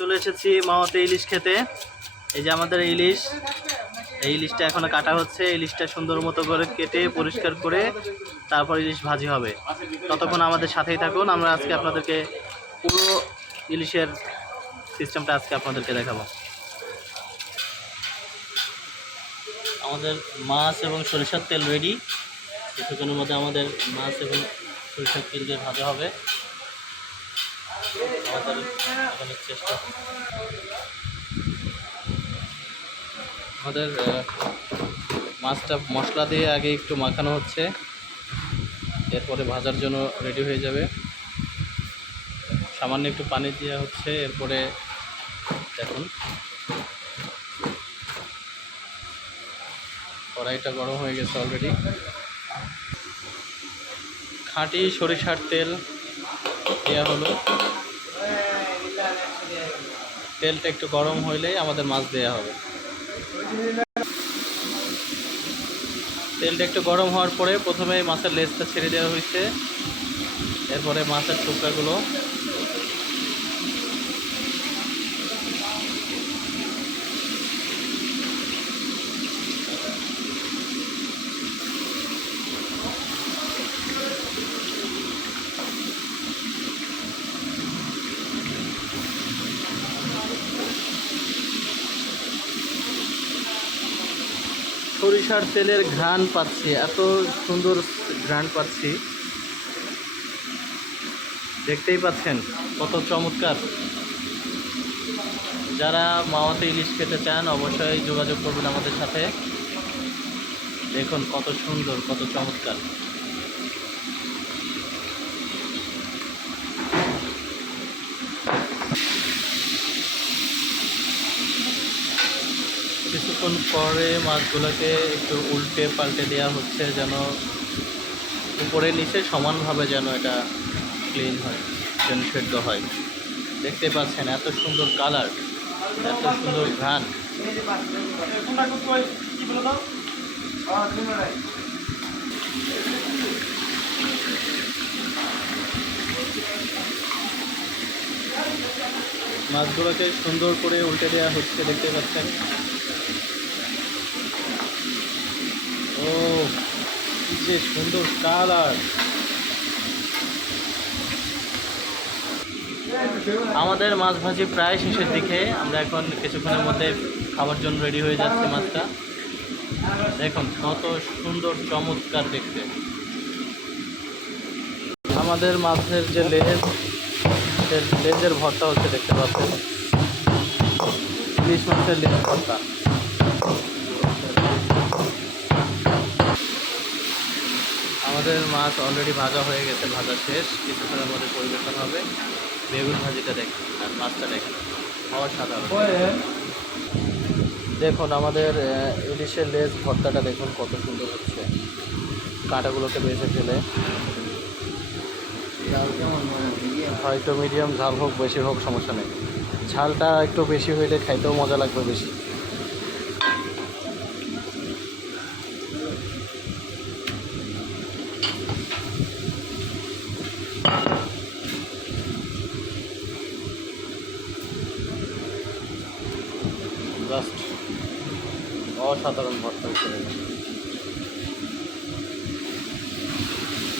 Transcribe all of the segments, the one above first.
চলে এসেছি মাওয়াতে ইলিশ খেতে। এই যে আমাদের ইলিশ, এই ইলিশটা এখনো কাটা হচ্ছে। ইলিশটা সুন্দর মতো করে কেটে পরিষ্কার করে তারপর ইলিশ ভাজি হবে। ততক্ষণ আমাদের সাথেই থাকুন, আমরা আজকে আপনাদেরকে পুরো ইলিশের সিস্টেমটা আজকে আপনাদেরকে দেখাবো। আমাদের মাছ এবং সরিষার তেল রেডি। কিছুক্ষণের মধ্যে আমাদের মাছ এবং সরিষার তেল দিয়ে ভাজা হবে। আমাদের চেষ্টা আমাদের মাছটা মশলা দিয়ে আগে একটু মাখানো হচ্ছে, এরপরে ভাজার জন্য রেডি হয়ে যাবে। সামান্য একটু পানি দেওয়া হচ্ছে। এরপরে দেখুন কড়াইটা গরম হয়ে গেছে অলরেডি। খাঁটি সরিষার তেল দেওয়া হলো। তেলটা একটু গরম হইলেই আমাদের মাছ দেওয়া হবে। তেলটা একটু গরম হওয়ার পরে প্রথমে মাছের লেজটা ছেড়ে দেওয়া হয়েছে, এরপরে মাছের টুকরাগুলো সরিষার তেলের ঘ্রাণ পাচ্ছি, এত সুন্দর ঘ্রাণ পাচ্ছি, দেখতেই পাচ্ছেন কত চমৎকার। যারা মাওয়াতে ইলিশ খেতে চান অবশ্যই যোগাযোগ করবেন আমাদের সাথে। দেখুন কত সুন্দর, কত চমৎকার। কিছুক্ষণ পরে মাছগুলোকে একটু উল্টে পাল্টে দেওয়া হচ্ছে, যেন উপরে নিচে সমানভাবে যেন এটা ক্লিন হয়, যেন সেদ্ধ হয়। দেখতে পাচ্ছেন এত সুন্দর কালার, এত সুন্দর ঘ্রাণ। মাছগুলোকে সুন্দর করে উল্টে দেওয়া হচ্ছে, দেখতে পাচ্ছেন। ও কি যে সুন্দর কালার। আমাদের মাছ ভাজি প্রায় শেষের দিকে। আমরা এখন কিছুক্ষণের মধ্যে খাবার জন্য রেডি হয়ে যাচ্ছে মাছটা। দেখুন কত সুন্দর চমৎকার দেখতে। আমাদের মাছের যে লেজের ভর্তা হচ্ছে, দেখতে পাচ্ছেন। ইলিশ মাছের লেজ ভর্তা। আমাদের মাছ অলরেডি ভাজা হয়ে গেছে, ভাজা শেষ। কিছুক্ষণের মধ্যে পরিবেশন হবে। বেগুন ভাজিটা দেখুন আর মাছটা দেখুন, অসাধারণ। দেখুন আমাদের ইলিশের লেজ ভর্তাটা দেখুন কত সুন্দর হচ্ছে, কাঁটাগুলোকে বেছে ফেলে। হয়তো মিডিয়াম ঝাল হোক বেশি হোক সমস্যা নেই, ঝালটা একটু বেশি হইলে খাইতেও মজা লাগবে বেশি। জাস্ট অসাধারণ ভর্তা হিসেবে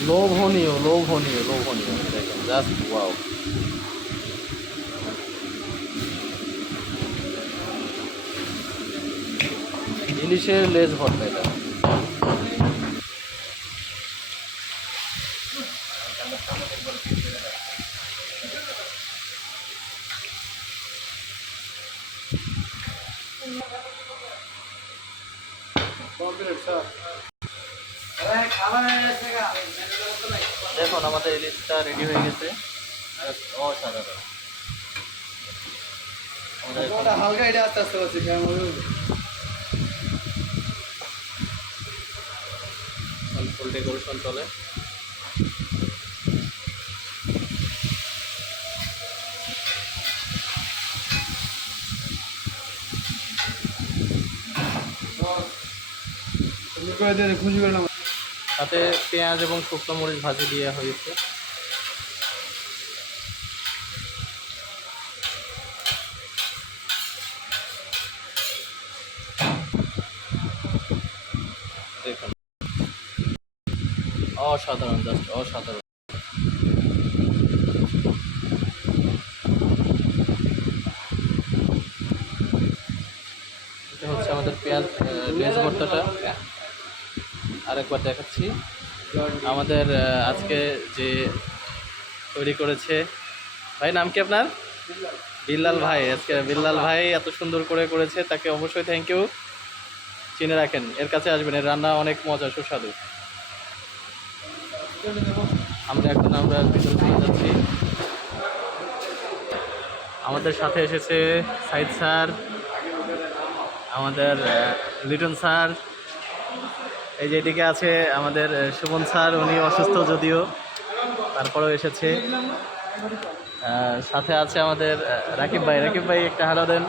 লোভনীয় লোভনীয় লোভনীয়। দেখেন জাস্ট ওয়াও। ইলিশের লেজ ভর্তা এটা। দেখুন আমাদের ইলিশটা রেডি হয়ে গেছে, অসাধারণ। হালকা এটা আস্তে আস্তে হচ্ছে ফুল ডেকোরেশন চলে। সাথে পেঁয়াজ এবং শুকনো মরিচ ভাজি দেওয়া হয়েছে। অসাধারণ, জাস্ট অসাধারণ। এটা হচ্ছে আমাদের পেঁয়াজ লেজ ভর্তাটা। আরেকবার দেখাচ্ছি আমাদের আজকে যে তৈরি করেছে ভাই, নাম কি আপনার? বিল্লাল ভাই। আজকে বিল্লাল ভাই এত সুন্দর করে করেছে, তাকে অবশ্যই থ্যাংক ইউ। চিনে রাখেন, এর কাছে আসবেন, এর রান্না অনেক মজা, সুস্বাদু। আমরা ভিতরে চলে যাচ্ছি। আমাদের সাথে এসেছে সাইদ স্যার, আমাদের লিটন স্যার, এই যে এদিকে আছে আমাদের সুমন স্যার, উনি অসুস্থ যদিও, তারপরেও এসেছে। সাথে আছে আমাদের রাকিব ভাই। রাকিব ভাই একটা হ্যালো দেন।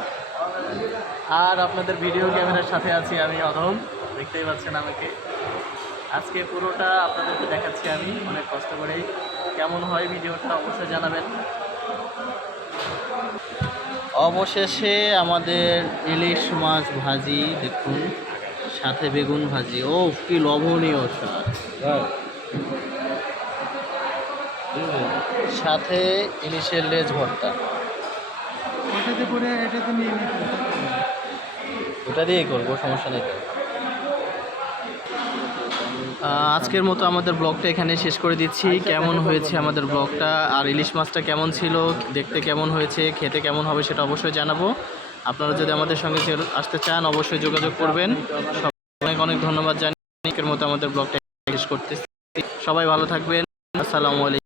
আর আপনাদের ভিডিও ক্যামেরার সাথে আছি আমি অধম, দেখতেই পাচ্ছেন আমাকে। আজকে পুরোটা আপনাদেরকে দেখাচ্ছি আমি অনেক কষ্ট করেই। কেমন হয় ভিডিওটা অবশ্যই জানাবেন। অবশেষে আমাদের ইলিশ মাছ ভাজি দেখুন, সাথে বেগুন ভাজি। ও কি লবণীয় স্বাদ, সাথে ইলিশের লেজ ভর্তা। ওটা দিয়েই করবো, সমস্যা নেই। আজকের মতো আমাদের ব্লগটা এখানে শেষ করে দিচ্ছি। কেমন হয়েছে আমাদের ব্লগটা, আর ইলিশ মাছটা কেমন ছিল, দেখতে কেমন হয়েছে, খেতে কেমন হবে সেটা অবশ্যই জানাবো। আপনারা যদি আমাদের সঙ্গে আসতে চান অবশ্যই যোগাযোগ করবেন। অনেক অনেক ধন্যবাদ জানিয়ে আজকের মতো আমাদের ব্লগটা শেষ করতেছি। সবাই ভালো থাকবেন। আসসালামু আলাইকুম।